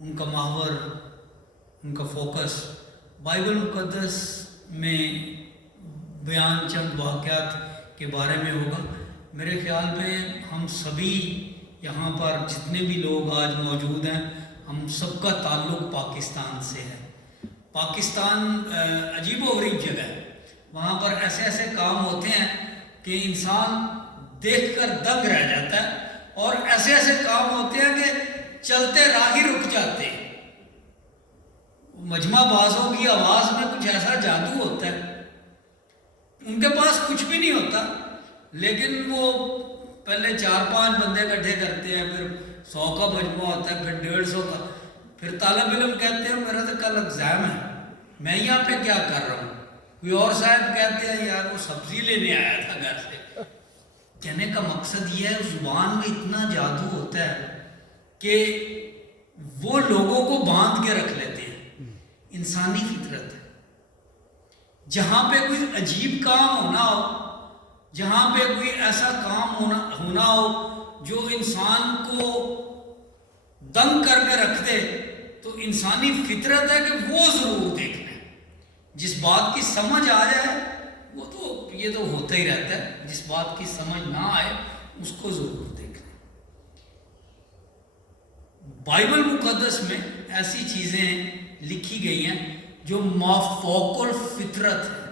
ان کا محور، ان کا فوکس بائبل مقدس میں بیان چند واقعات کے بارے میں ہوگا۔ میرے خیال میں ہم سبھی یہاں پر جتنے بھی لوگ آج موجود ہیں، ہم سب کا تعلق پاکستان سے ہے۔ پاکستان عجیب و غریب جگہ ہے، وہاں پر ایسے ایسے کام ہوتے ہیں کہ انسان دیکھ کر دنگ رہ جاتا ہے، اور ایسے ایسے کام ہوتے ہیں کہ چلتے راہ ہی رک جاتے ہیں۔ مجمع بازوں کی آواز میں کچھ ایسا جادو ہوتا ہے، ان کے پاس کچھ بھی نہیں ہوتا، لیکن وہ پہلے 4-5 بندے اکٹھے کرتے ہیں، پھر 100 کا مجموعہ ہوتا ہے، پھر 150 کا، پھر طالب علم کہتے ہیں میرا تو کل ایگزام ہے، میں یہاں پہ کیا کر رہا ہوں؟ کوئی اور صاحب کہتے ہیں یار وہ سبزی لینے آیا تھا گھر سے۔ کہنے کا مقصد یہ ہے زبان میں اتنا جادو ہوتا ہے کہ وہ لوگوں کو باندھ کے رکھ لیتے ہیں۔ انسانی فطرت ہے، جہاں پہ کوئی عجیب کام ہونا ہو، جہاں پہ کوئی ایسا کام ہونا ہو جو انسان کو دنگ کر کے رکھ دے، تو انسانی فطرت ہے کہ وہ ضرور دیکھ لیں۔ جس بات کی سمجھ آ جائے وہ تو یہ تو ہوتا ہی رہتا ہے، جس بات کی سمجھ نہ آئے اس کو ضرور دیکھ لیں۔ بائبل مقدس میں ایسی چیزیں لکھی گئی ہیں جو مافوق الفطرت ہے،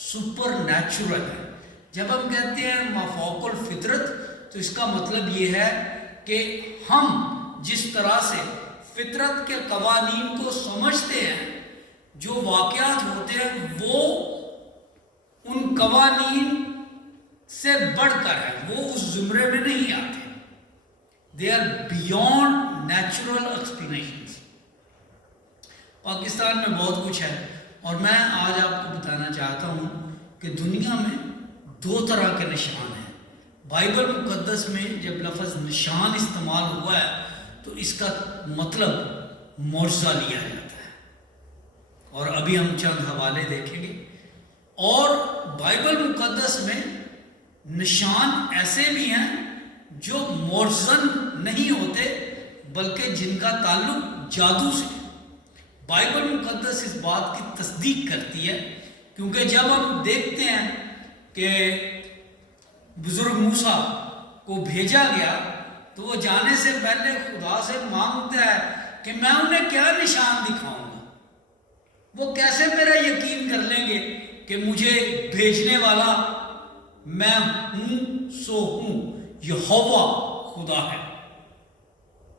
سپر نیچرل ہے۔ جب ہم کہتے ہیں مافوق الفطرت تو اس کا مطلب یہ ہے کہ ہم جس طرح سے فطرت کے قوانین کو سمجھتے ہیں، جو واقعات ہوتے ہیں وہ ان قوانین سے بڑھ کر ہے، وہ اس زمرے میں نہیں آتے۔ They are beyond natural explanations. Pakistan میں بہت کچھ ہے، اور میں آج آپ کو بتانا چاہتا ہوں کہ دنیا میں 2 طرح کے نشان ہیں۔ بائبل مقدس میں جب لفظ نشان استعمال ہوا ہے تو اس کا مطلب معجزہ لیا جاتا ہے، اور ابھی ہم چند حوالے دیکھیں گے۔ اور بائبل مقدس میں نشان ایسے بھی ہیں جو معجزن نہیں ہوتے بلکہ جن کا تعلق جادو سے۔ بائبل مقدس اس بات کی تصدیق کرتی ہے، کیونکہ جب ہم دیکھتے ہیں کہ بزرگ موسیٰ کو بھیجا گیا تو وہ جانے سے پہلے خدا سے مانگتا ہے کہ میں انہیں کیا نشان دکھاؤں گا، وہ کیسے میرا یقین کر لیں گے کہ مجھے بھیجنے والا میں ہوں سو ہوں، یہوہ خدا ہے۔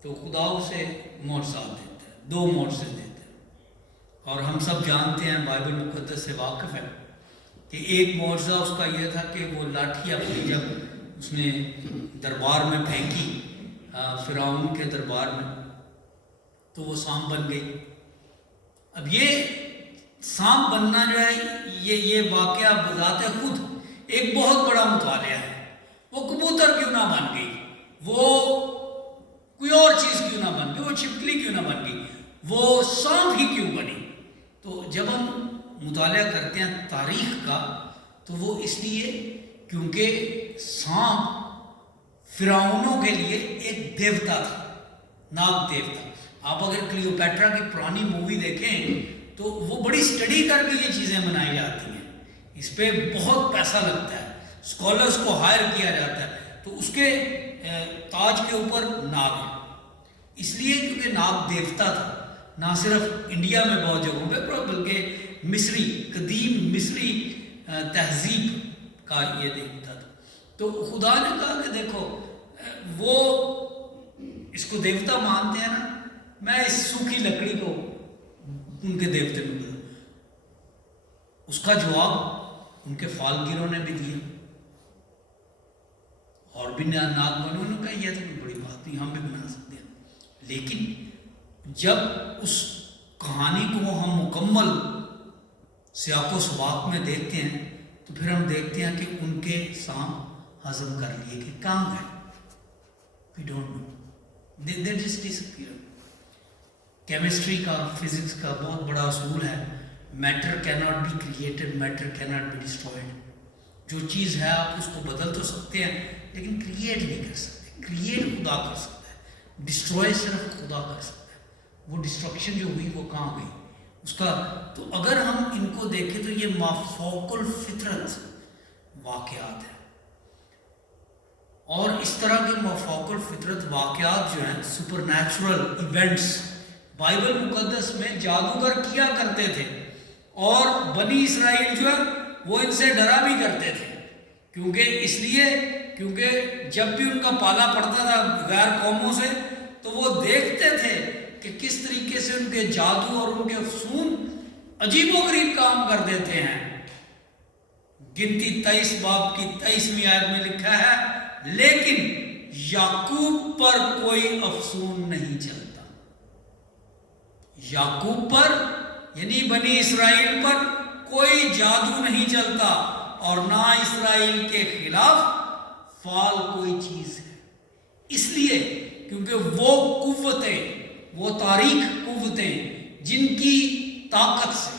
تو خدا اسے معجزات دیتا ہے، 2 معجزے دیتا ہے، اور ہم سب جانتے ہیں، بائبل مقدس سے واقف ہے کہ ایک معجزہ اس کا یہ تھا کہ وہ لاٹھی اپنی جب اس نے دربار میں پھینکی، فرعون کے دربار میں، تو وہ سانپ بن گئی۔ اب یہ سانپ بننا جو ہے یہ واقعہ بذات خود ایک بہت بڑا مطالعہ ہے۔ وہ کبوتر کیوں نہ بن گئی، وہ کوئی اور چیز کیوں نہ بن گئی، وہ چھپکلی کیوں نہ بن گئی، وہ سانپ ہی کیوں بنی؟ تو جب ہم مطالعہ کرتے ہیں تاریخ کا تو وہ اس لیے کیونکہ سانپ فرعونوں کے لیے ایک دیوتا تھا، ناگ دیوتا۔ آپ اگر کلیوپیٹرا کی پرانی مووی دیکھیں تو وہ بڑی سٹڈی کر کے یہ چیزیں بنائی جاتی ہیں، اس پہ بہت پیسہ لگتا ہے، اسکالرز کو ہائر کیا جاتا ہے، تو اس کے تاج کے اوپر ناگ ہے، اس لیے کیونکہ ناگ دیوتا تھا۔ نہ صرف انڈیا میں بہت جگہوں پہ بلکہ مصری، قدیم مصری تہذیب کا یہ دیوتا تھا۔ تو خدا نے کہا کہ دیکھو وہ اس کو دیوتا مانتے ہیں نا، میں اس سوکھی لکڑی کو ان کے دیوتے میں بدلوں۔ اس کا جواب ان کے فالگیروں نے بھی دیا، اور بھی ناگ بنوں نے کہا یہ تو کوئی بڑی بات نہیں، ہم بھی بنا سکتے ہیں۔ لیکن جب اس کہانی کو ہم مکمل سیاق و سباق میں دیکھتے ہیں تو پھر ہم دیکھتے ہیں کہ ان کے سانپ ہضم کر لیے کہ کام ہے، we don't know, they just disappear۔ Chemistry کا، فزکس کا بہت بڑا اصول ہے، metre cannot be created, matter cannot be destroyed۔ جو چیز ہے آپ اس کو بدل تو سکتے ہیں لیکن کریٹ نہیں کر سکتے۔ کریٹ خدا کر سکتا ہے، ڈسٹروائے صرف خدا کر سکتا ہے۔ وہ ڈسٹرکشن جو ہوئی وہ کہاں گئی اس کا. تو اگر ہم ان کو دیکھیں تو یہ مافوق الفطرت واقعات ہیں. اور اس طرح کے مافوق الفطرت واقعات جو ہیں سپر نیچرل ایونٹس بائبل مقدس میں جادوگر کیا کرتے تھے، اور بنی اسرائیل جو ہے وہ ان سے ڈرا بھی کرتے تھے. کیونکہ جب بھی ان کا پالا پڑتا تھا غیر قوموں سے تو وہ دیکھتے تھے کہ کس طریقے سے ان کے جادو اور ان کے افسون عجیب و غریب کام کر دیتے ہیں. گنتی 23 باب کی 23ویں آیت میں لکھا ہے لیکن یعقوب پر کوئی افسون نہیں چلتا. یعقوب پر یعنی بنی اسرائیل پر کوئی جادو نہیں چلتا، اور نہ اسرائیل کے خلاف فعال کوئی چیز ہے. اس لیے کیونکہ وہ قوتیں، وہ تاریخ قوتیں جن کی طاقت سے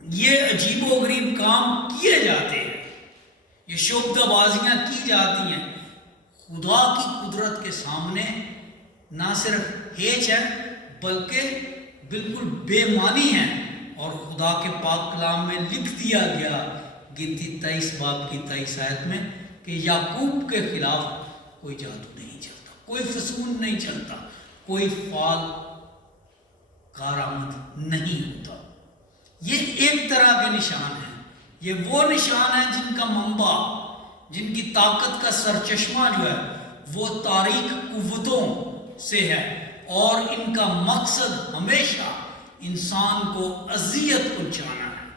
یہ عجیب و غریب کام کیے جاتے ہیں، یہ شعبدہ بازیاں کی جاتی ہیں، خدا کی قدرت کے سامنے نہ صرف ہیچ ہے بلکہ بالکل بے معنی ہے. اور خدا کے پاک کلام میں لکھ دیا گیا گنتی 23 باب کی 23 آیت میں کہ یعقوب کے خلاف کوئی جادو نہیں چلتا، کوئی فسون نہیں چلتا، کوئی فعال کارآمد نہیں ہوتا. یہ ایک طرح کے نشان ہیں. یہ وہ نشان ہیں جن کا منبع، جن کی طاقت کا سرچشمہ جو ہے وہ تاریخ قوتوں سے ہے، اور ان کا مقصد ہمیشہ انسان کو اذیت پہنچانا ہے،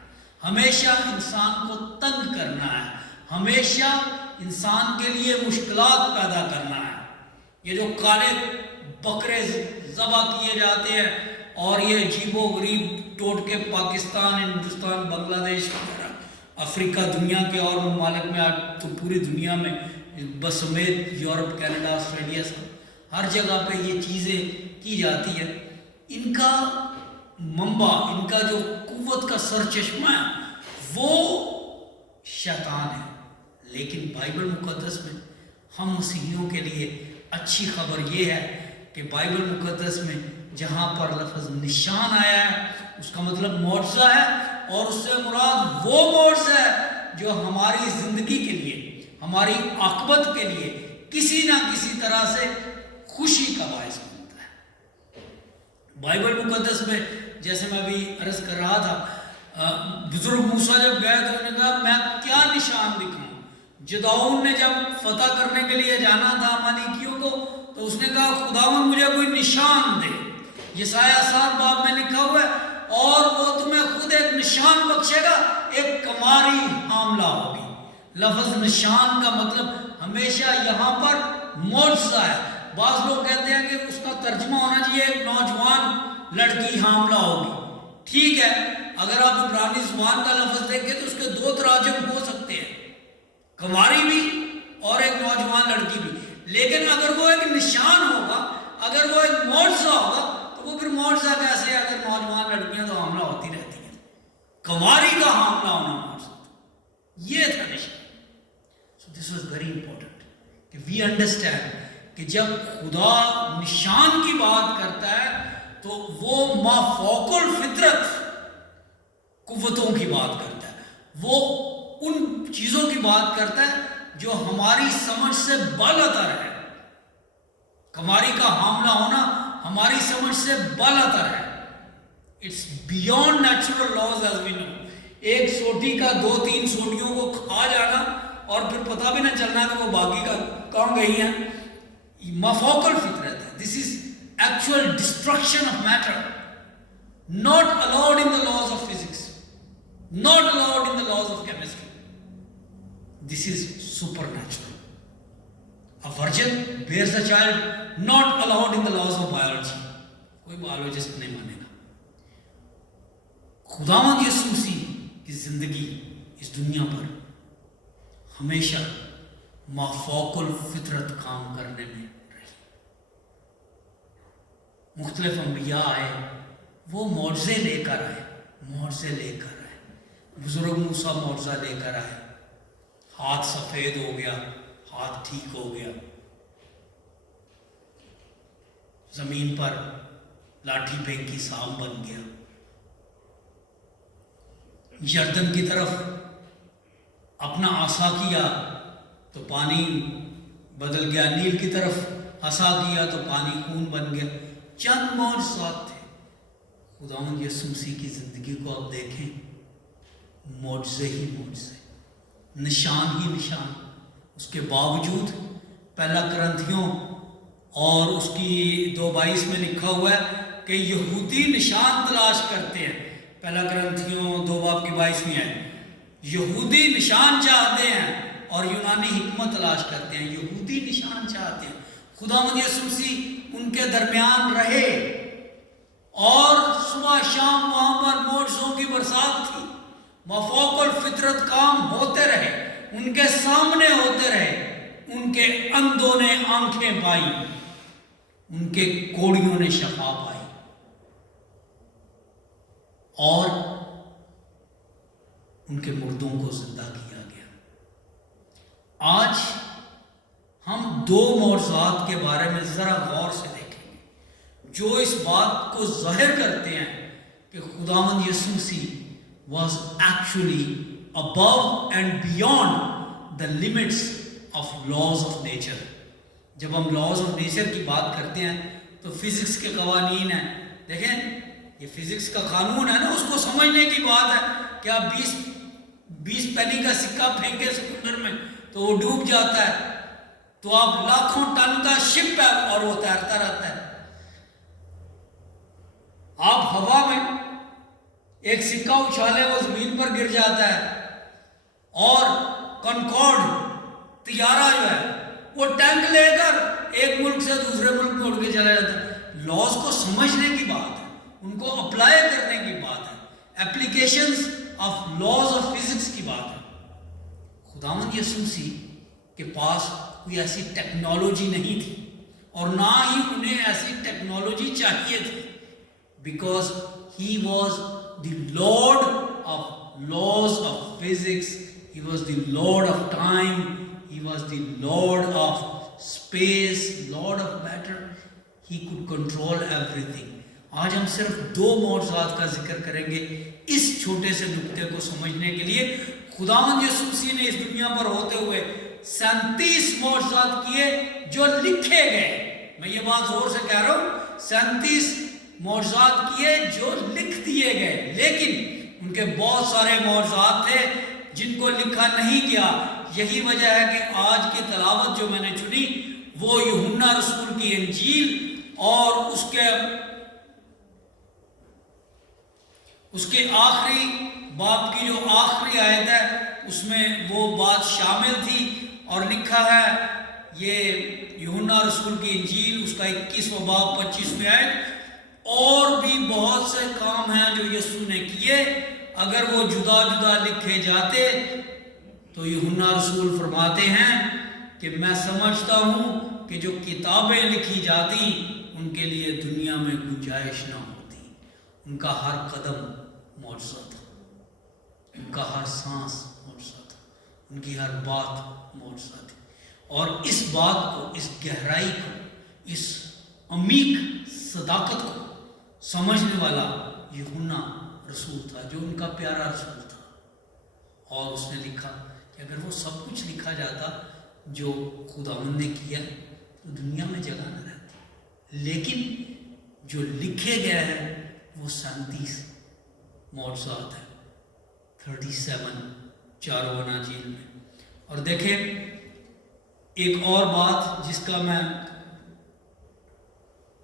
ہمیشہ انسان کو تنگ کرنا ہے، ہمیشہ انسان کے لیے مشکلات پیدا کرنا ہے. یہ جو کالے بکرے ذبح کیے جاتے ہیں اور یہ عجیب و غریب ٹوٹکے پاکستان، ہندوستان، بنگلہ دیش وغیرہ، افریقہ، دنیا کے اور ممالک میں، آج تو پوری دنیا میں بسمیت یورپ، کینیڈا، آسٹریلیا سے ہر جگہ پہ یہ چیزیں کی جاتی ہیں. ان کا منبع، ان کا جو قوت کا سرچشمہ ہے وہ شیطان ہے. لیکن بائبل مقدس میں ہم مسیحیوں کے لیے اچھی خبر یہ ہے کہ بائبل مقدس میں جہاں پر لفظ نشان آیا ہے اس کا مطلب معجزہ ہے، اور اس سے مراد وہ معجزہ ہے جو ہماری زندگی کے لیے، ہماری عاقبت کے لیے کسی نہ کسی طرح سے خوشی کا باعث بنتا ہے. بائبل مقدس میں جیسے میں ابھی عرض کر رہا تھا، بزرگ موسیٰ جب گئے تو انہوں نے کہا میں کیا نشان دکھاؤں. جدعون نے جب فتح کرنے کے لیے جانا تھا مالیکیوں کو تو اس نے کہا خداوند مجھے کوئی نشان دے. یسایہ 7 باب میں لکھا ہوا ہے اور وہ تمہیں خود ایک نشان بخشے گا، ایک کماری حاملہ ہوگی. لفظ نشان کا مطلب ہمیشہ یہاں پر معجزہ ہے. بعض لوگ کہتے ہیں کہ اس کا ترجمہ ہونا چاہیے ایک نوجوان لڑکی حاملہ ہوگی. ٹھیک ہے، اگر آپ عبرانی زبان کا لفظ دیکھیں تو اس کے 2 تراجم ہو سکتے ہیں، کماری بھی اور ایک نوجوان لڑکی بھی. لیکن اگر وہ ایک نشان ہوگا، اگر وہ ایک معجزہ ہوگا تو وہ پھر معجزہ کیسے ہے؟ اگر نوجوان لڑکیاں تو حاملہ ہوتی رہتی ہیں، کماری کا حاملہ ہونا معجزہ تھا. یہ تھا نشان. So this was very important کہ we understand کہ جب خدا نشان کی بات کرتا ہے تو وہ مافوق الفطرت قوتوں کی بات کرتا ہے، وہ ان چیزوں کی بات کرتا ہے جو ہماری سمجھ سے بالاتر ہے. کماری کا حاملہ ہونا ہماری سمجھ سے بالاتر ہے. It's beyond natural laws as we know. ایک سوٹی کا 2-3 سوٹیوں کو کھا جانا اور پھر پتہ بھی نہ چلنا کہ وہ باقی کا کہاں گئی ہیں، مافوق الفطرت ہے. This is actual destruction of matter, not allowed in the laws of physics, not allowed in the laws of chemistry. This is supernatural. A virgin bears a child, not allowed in the laws of biology. کوئی biologist نہیں مانے گا. خداوند یسوع مسیح کی زندگی اس دنیا پر ہمیشہ مافوق الفطرت کام کرنے میں رہی. مختلف انبیاء آئے، وہ معجزے لے کر آئے، معجزے لے کر آئے. بزرگ موسیٰ معجزہ لے کر آئے، ہاتھ سفید ہو گیا، ہاتھ ٹھیک ہو گیا. زمین پر لاٹھی پھینکی سانپ بن گیا، یردن کی طرف اپنا عصا کیا تو پانی بدل گیا، نیل کی طرف عصا کیا تو پانی خون بن گیا۔ چند معجزات تھے۔ خداوند یسوع مسیح کی زندگی کو آپ دیکھیں، معجزے ہی معجزے، نشان ہی نشان۔ اس کے باوجود پہلا کرنتھیوں اور اس کی 2:22 میں لکھا ہوا ہے کہ یہودی نشان تلاش کرتے ہیں۔ پہلا کرنتھیوں 2:22 میں ہے، یہودی نشان چاہتے ہیں اور یونانی حکمت تلاش کرتے ہیں۔ یہودی نشان چاہتے ہیں۔ خداوند یسوع مسیح ان کے درمیان رہے اور صبح شام وہاں پر معجزوں کی برسات تھی، مافوق الفطرت کام ہوتے رہے، ان کے سامنے ہوتے رہے۔ ان کے اندھوں نے آنکھیں پائی، ان کے کوڑیوں نے شفا پائی، اور ان کے مردوں کو زندہ کیا گیا۔ آج ہم 2 معجزات کے بارے میں ذرا غور سے دیکھیں گے جو اس بات کو ظاہر کرتے ہیں کہ خداوند یسوع مسیح was actually above and beyond the limits of laws of nature۔ جب ہم laws of nature کی بات کرتے ہیں تو فزکس کے قوانین ہیں، دیکھیں یہ فزکس کا قانون ہے نا، اس کو سمجھنے کی بات ہے کہ آپ 20 پینی کا سکہ پھینکے سمندر میں تو وہ ڈوب جاتا ہے، تو آپ لاکھوں ٹن کا شپ ہے اور وہ تیرتا رہتا ہے۔ آپ ہوا میں ایک سکہ اچھالے وہ زمین پر گر جاتا ہے، اور کنکارڈ طیارہ جو ہے وہ ٹینک لے کر ایک ملک سے دوسرے ملک میں اڑ کے چلا جاتا ہے۔ لاز کو سمجھنے کی بات ہے، ان کو اپلائی کرنے کی بات ہے، applications of laws of physics کی بات ہے۔ خداوند یسوع مسیح کے پاس کوئی ایسی ٹیکنالوجی نہیں تھی، اور نہ ہی انہیں ایسی ٹیکنالوجی چاہیے تھی، because he was the lord of laws of physics, he was the lord of time, he was the lord of space, lord of matter, he could control everything۔ آج ہم صرف 2 معجزات کا ذکر کریں گے اس چھوٹے سے نکتے کو سمجھنے کے لیے۔ خداوند یسوع مسیح نے اس دنیا پر ہوتے ہوئے 37 معجزات کیے جو لکھے گئے۔ میں یہ بات زور سے کہہ رہا ہوں، 37 معجزات کیے جو لکھ دیے گئے، لیکن ان کے بہت سارے معجزات تھے جن کو لکھا نہیں گیا۔ یہی وجہ ہے کہ آج کی تلاوت جو میں نے چنی وہ یوحنا رسول کی انجیل اور اس کے آخری باب کی جو آخری آیت ہے اس میں وہ بات شامل تھی، اور لکھا ہے یہ یوحنا رسول کی انجیل اس کا 21واں باب 25ویں آیت، اور بھی بہت سے کام ہیں جو یسوع نے کیے، اگر وہ جدا جدا لکھے جاتے تو یوحنا رسول فرماتے ہیں کہ میں سمجھتا ہوں کہ جو کتابیں لکھی جاتی ان کے لیے دنیا میں گنجائش نہ ہوتی۔ ان کا ہر قدم معجزہ تھا، ان کا ہر سانس معجزہ تھا، ان کی ہر بات معجزہ تھی، اور اس بات کو، اس گہرائی کو، اس عمیق صداقت کو سمجھنے والا یوحنا رسول تھا، جو ان کا پیارا رسول تھا، اور اس نے لکھا کہ اگر وہ سب کچھ لکھا جاتا جو خداوند نے کیا تو دنیا میں جگہ نہ رہتی، لیکن جو لکھے گئے ہیں وہ 37 معجزات ہیں، 37 چاروں اناجیل میں۔ اور دیکھیں ایک اور بات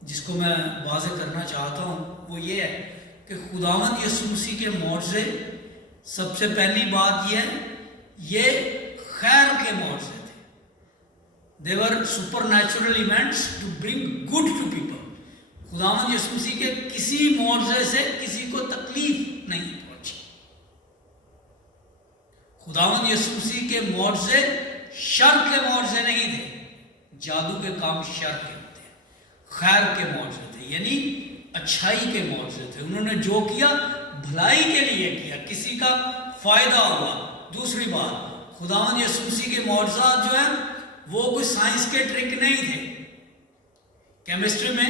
جس کو میں واضح کرنا چاہتا ہوں وہ یہ ہے کہ خداوند یسوع مسیح کے معجزے، سب سے پہلی بات یہ ہے، یہ خیر کے معجزے تھے۔ They were supernatural events to bring good to people۔ خداوند یسوع مسیح کے کسی معجزے سے کسی کو تکلیف نہیں پہنچی۔ خداوند یسوع مسیح کے معجزے شر کے معجزے نہیں تھے، جادو کے کام شر کے ہوتے ہیں، خیر کے معجزے تھے، یعنی اچھائی کے معجزے تھے۔ انہوں نے جو کیا بھلائی کے لیے کیا، کسی کا فائدہ ہوا۔ دوسری بات، خداوند یسوع مسیح کے معجزات جو ہیں وہ کوئی سائنس کے ٹرک نہیں تھے۔ کیمسٹری میں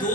2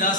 10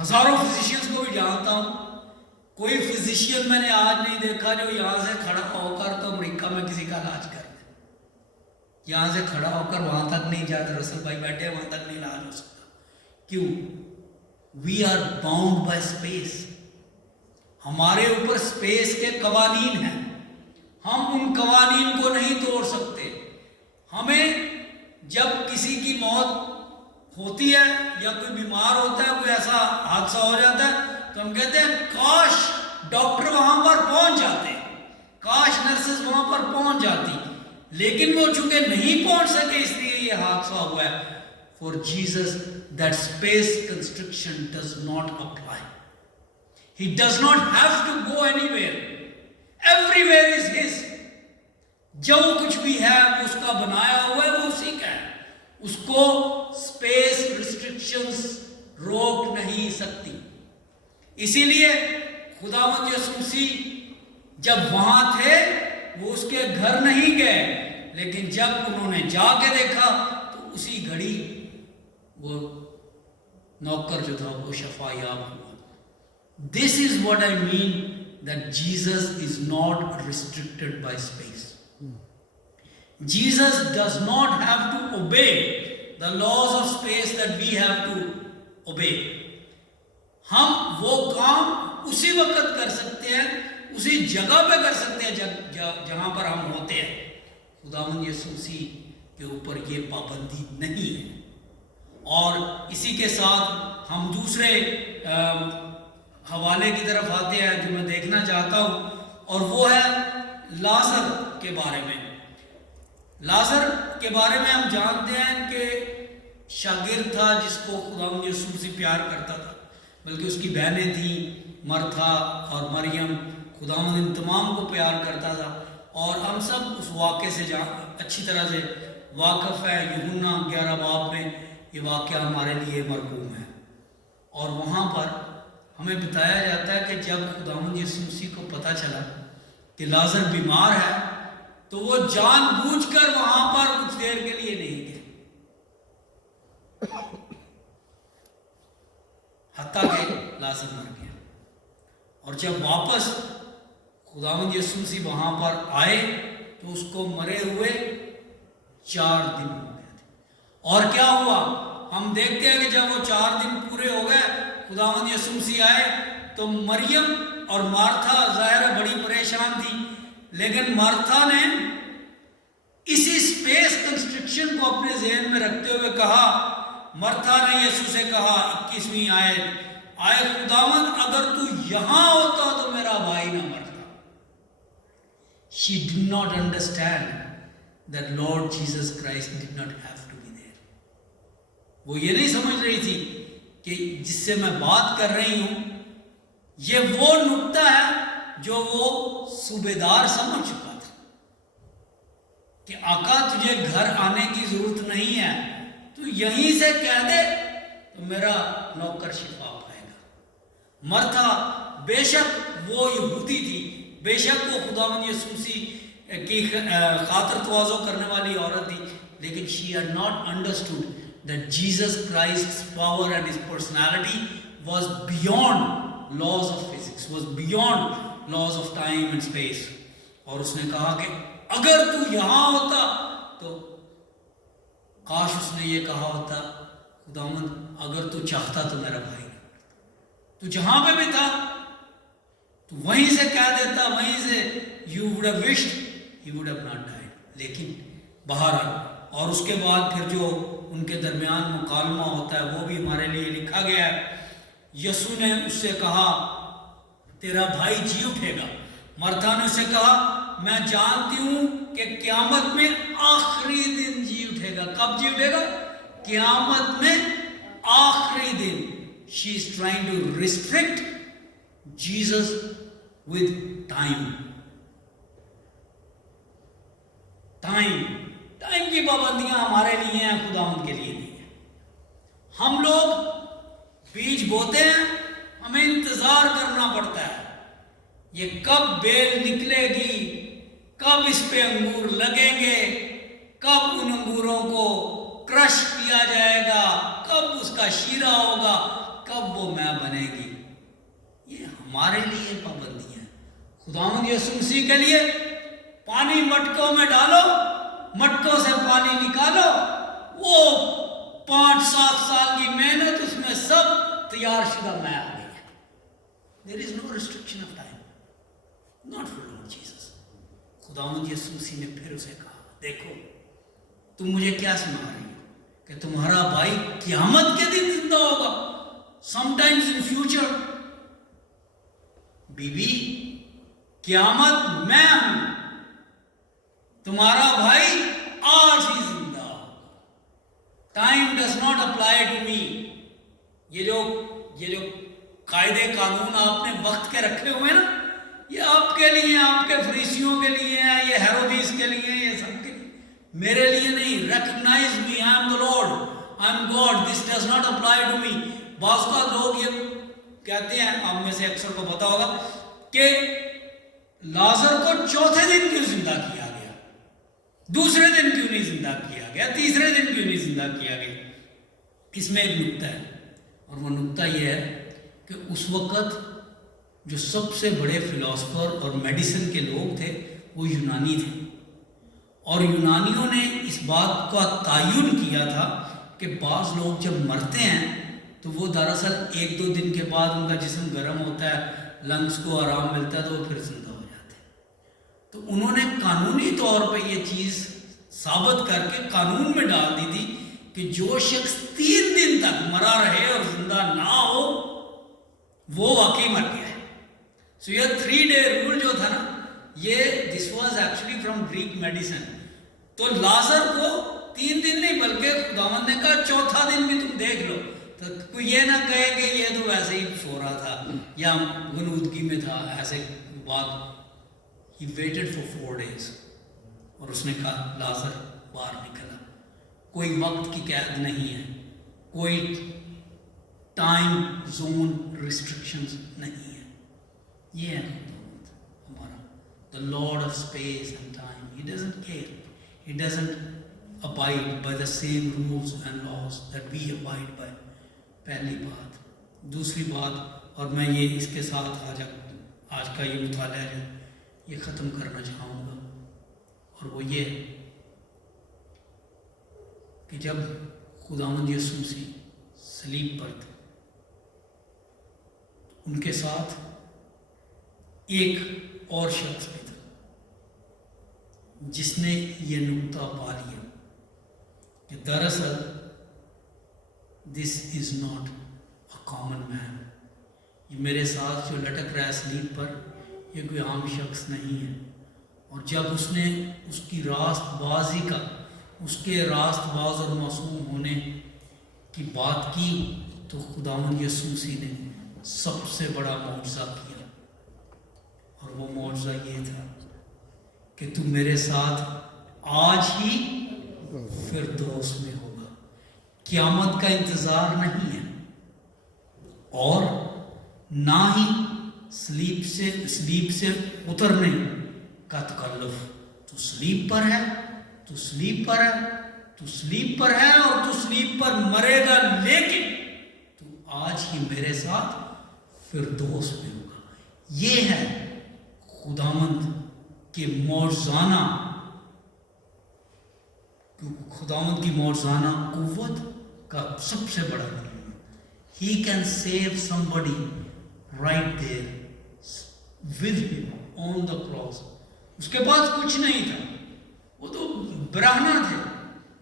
ہزاروں فزیشینز کو بھی جانتا ہوں، کوئی فزیشین میں نے آج نہیں دیکھا جو یہاں سے کھڑا ہو کر تو امریکہ میں کسی کا علاج کر دے، یہاں سے کھڑا ہو کر وہاں تک نہیں جاتا، رسل بھائی بیٹھے وہاں تک نہیں علاج ہو سکتا. کیوں؟ We are bound by space. ہمارے اوپر اسپیس کے قوانین ہیں، ہم ان قوانین کو نہیں توڑ سکتے. ہمیں جب کسی کی موت ہوتی ہے یا کوئی بیمار ہوتا ہے، کوئی ایسا حادثہ ہو جاتا ہے تو ہم کہتے ہیں کاش ڈاکٹر وہاں پر پہنچ جاتے، کاش نرسز وہاں پر پہنچ جاتی، لیکن وہ چونکہ نہیں پہنچ سکے اس لیے یہ حادثہ ہوا ہے. For Jesus, that space constriction does not apply. He does not have to go anywhere. Everywhere is His. جو کچھ بھی ہے وہ اس کا بنایا ہوا ہے، وہ اسی کا ہے. اس کو اسپیس ریسٹرکشنز روک نہیں سکتی. اسی لیے خداوند یسوع مسیح جب وہاں تھے وہ اس کے گھر نہیں گئے، لیکن جب انہوں نے جا کے دیکھا تو اسی گھڑی وہ نوکر جو تھا وہ شفا یاب ہوا. This is what I mean that Jesus is not restricted by space. Jesus does not have to obey the laws of space that we have to obey. ہم وہ کام اسی وقت کر سکتے ہیں، اسی جگہ پہ کر سکتے ہیں جہاں پر ہم ہوتے ہیں. خداوند یسوع مسیح کے اوپر یہ پابندی نہیں ہے. اور اسی کے ساتھ ہم دوسرے حوالے کی طرف آتے ہیں جو میں دیکھنا چاہتا ہوں، اور وہ ہے لازر کے بارے میں. لازر کے بارے میں ہم جانتے ہیں کہ شاگرد تھا جس کو خداوند یسوع مسیح پیار کرتا تھا، بلکہ اس کی بہنیں تھیں مرتھا اور مریم. خداوند ان تمام کو پیار کرتا تھا، اور ہم سب اس واقعے سے اچھی طرح سے واقف ہیں. یوحنا 11 باب میں یہ واقعہ ہمارے لیے مرقوم ہے، اور وہاں پر ہمیں بتایا جاتا ہے کہ جب خداوند یسوع مسیح کو پتہ چلا کہ لازر بیمار ہے تو وہ جان بوجھ کر وہاں پر کچھ دیر کے لیے نہیں گئے، حتیٰ کہ لازر مر گیا. اور جب واپس خداوند یسوع مسیح وہاں پر آئے تو اس کو مرے ہوئے 4 دن ہو گئے تھے. اور کیا ہوا؟ ہم دیکھتے ہیں کہ جب وہ 4 دن پورے ہو گئے خداوند یسوع مسیح آئے تو مریم اور مارتھا ظاہر بڑی پریشان تھی، لیکن مارتھا نے اسی اسپیس کنسٹرکشن کو اپنے ذہن میں رکھتے ہوئے کہا، مرتھا نے یسوع سے کہا 21ویں آئے خداوند اگر تو یہاں ہوتا تو میرا بھائی نہ مرتا. She did not understand that Lord Jesus Christ did not have to be there. وہ یہ نہیں سمجھ رہی تھی کہ جس سے میں بات کر رہی ہوں یہ وہ نقطہ ہے جو وہ صوبیدار سمجھ چکا تھا کہ آقا تجھے گھر آنے کی ضرورت نہیں ہے، تو یہیں سے کہہ دے تو میرا نوکر شفا پائے گا. مرتھا بے شک وہ یہودی تھی، بے شک وہ خداوند یسوع مسیح کی خاطر تواضع کرنے والی عورت تھی، لیکن she had not understood that Jesus Christ's power and His personality was beyond laws of physics, was beyond laws of time and space. اور اس نے کہا کہ اگر تو یہاں ہوتا تو کاش اس نے یہ کہا ہوتا خداوند اگر تو چاہتا تو میرا بھائی نہ مرتا. تو جہاں پہ بھی تھا تو وہیں سے کہہ دیتا، وہیں سے you would have wished he would have not died. لیکن بہرحال اور اس کے بعد پھر جو ان کے درمیان مکالمہ ہوتا ہے وہ بھی ہمارے لیے لکھا گیا ہے. یسوع نے اس سے کہا تیرا بھائی جی اٹھے گا. مرتھا نے اسے کہا میں جانتی ہوں کہ قیامت میں آخری دن جی اٹھے گا. کب جی اٹھے گا؟ قیامت میں آخری دن. She is trying to restrict Jesus with time. Time کی پابندیاں ہمارے لیے ہیں، خداوند کے لیے نہیں ہیں. ہم لوگ بیج بوتے ہیں، ہمیں انتظار کرنا پڑتا ہے یہ کب بیل نکلے گی، کب اس پہ انگور لگیں گے، کب ان انگوروں کو کرش کیا جائے گا، کب اس کا شیرہ ہوگا، کب وہ میں بنے گی. یہ ہمارے لیے پابندیاں ہیں. خداوند یسوع مسیح کے لیے پانی مٹکوں میں ڈالو, مٹکوں سے پانی نکالو, وہ 5-7 سال کی محنت اس میں سب تیار شدہ میں آ گئی ہے. There is no restriction of time. Not for Lord Jesus. خداوند یسوع مسیح نے پھر اسے کہا, دیکھو تم مجھے کیا سنا رہی ہو کہ تمہارا بھائی قیامت کے دن زندہ ہوگا. Sometimes in future. بیوی قیامت میں ہوں, تمہارا بھائی آج ہی زندہ ہوگا. Time does not apply to me. یہ جو قاعدے قانون آپ نے وقت کے رکھے ہوئے نا, یہ آپ کے لیے, آپ کے فریسیوں کے لیے ہیں, یہ ہیرودیس کے لیے, یہ سب کے لیے, میرے لیے نہیں. Recognise me, I am the lord, I am God, this does not apply to me. بعض کا لوگ یہ کہتے ہیں, آپ میں سے اکثر کو پتا ہوگا, کہ لازر کو چوتھے دن کیوں زندہ کیا گیا, دوسرے دن کیوں نہیں زندہ کیا گیا, تیسرے دن کیوں نہیں زندہ کیا گیا. اس میں ایک نکتہ ہے, اور وہ نکتہ یہ ہے کہ اس وقت جو سب سے بڑے فلاسفر اور میڈیسن کے لوگ تھے وہ یونانی تھے, اور یونانیوں نے اس بات کا تعین کیا تھا کہ بعض لوگ جب مرتے ہیں تو وہ دراصل 1-2 دن کے بعد ان کا جسم گرم ہوتا ہے, لنگس کو آرام ملتا ہے, تو وہ پھر زندہ ہو جاتے ہیں. تو انہوں نے قانونی طور پہ یہ چیز ثابت کر کے قانون میں ڈال دی تھی کہ جو شخص 3 دن تک مرا رہے اور زندہ نہ ہو وہ واقعی مر گیا ہے. سو یہ 3 day رول جو تھا نا, یہ this was actually from Greek medicine. تو لازر کو 3 دن نہیں بلکہ خداوند نے کہا چوتھا دن بھی تم دیکھ لو, تو کوئی یہ نہ کہے کہ یہ تو ویسے ہی سو رہا تھا یا غنودگی میں تھا, ایسے بات. He waited for 4 days اور اس نے کہا لازر باہر نکلا. کوئی وقت کی قید نہیں ہے, کوئی ٹائم زون ریسٹرکشنز نہیں ہے. یہ ہے خداوند ہمارا, the Lord of space and time. He doesn't care. He doesn't abide by the same rules and laws that we abide by. پہلی بات. دوسری بات, اور میں یہ اس کے ساتھ آج کا یہ مطالعہ ہے یہ ختم کرنا چاہوں گا, اور وہ یہ کہ جب خداوند یسوع مسیح صلیب پر تھے, ان کے ساتھ ایک اور شخص بھی تھا جس نے یہ نکتہ پا لیا کہ دراصل دس is not a common man. یہ میرے ساتھ جو لٹک رہا ہے صلیب پر, یہ کوئی عام شخص نہیں ہے. اور جب اس نے اس کی راست بازی کا, اس کے راست باز اور معصوم ہونے کی بات کی, تو خداوند یسوع مسیح نے سب سے بڑا معجزہ کیا, اور وہ معجزہ یہ تھا کہ تو میرے ساتھ آج ہی فردوس میں ہوگا. قیامت کا انتظار نہیں ہے, اور نہ ہی صلیب سے اترنے کا تکلف. تو صلیب پر ہے, تو صلیب پر ہے, تو صلیب پر ہے, اور تو صلیب پر مرے گا, لیکن تو آج ہی میرے ساتھ فردوس میں ہوگا. یہ ہے خداوند کے معجزانہ, خداوند کی معجزانہ قوت کا سب سے بڑا نمونہ. He can save somebody right there with him on the cross. اس کے پاس کچھ نہیں تھا, وہ تو برہنہ تھے,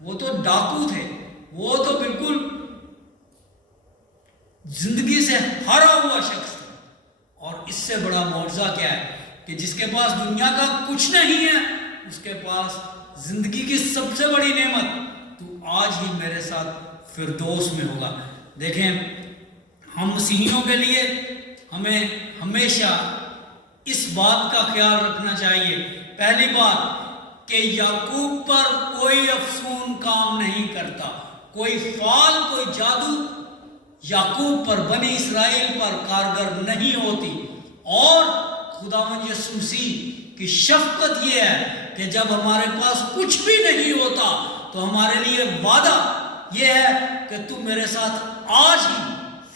وہ تو ڈاکو تھے, وہ تو بالکل زندگی سے ہرا ہوا شخص تھا. اور اس سے بڑا معجزہ کیا ہے کہ جس کے پاس دنیا کا کچھ نہیں ہے, اس کے پاس زندگی کی سب سے بڑی نعمت, تو آج ہی میرے ساتھ فردوس میں ہوگا. دیکھیں, ہم مسیحیوں کے لیے ہمیں ہمیشہ اس بات کا خیال رکھنا چاہیے. پہلی بات کہ یعقوب پر کوئی افسون کام نہیں کرتا, کوئی فال, کوئی جادو یعقوب پر, بنی اسرائیل پر کارگر نہیں ہوتی. اور خداوند یسوع مسیح کی شفقت یہ ہے کہ جب ہمارے پاس کچھ بھی نہیں ہوتا تو ہمارے لیے وعدہ یہ ہے کہ تو میرے ساتھ آج ہی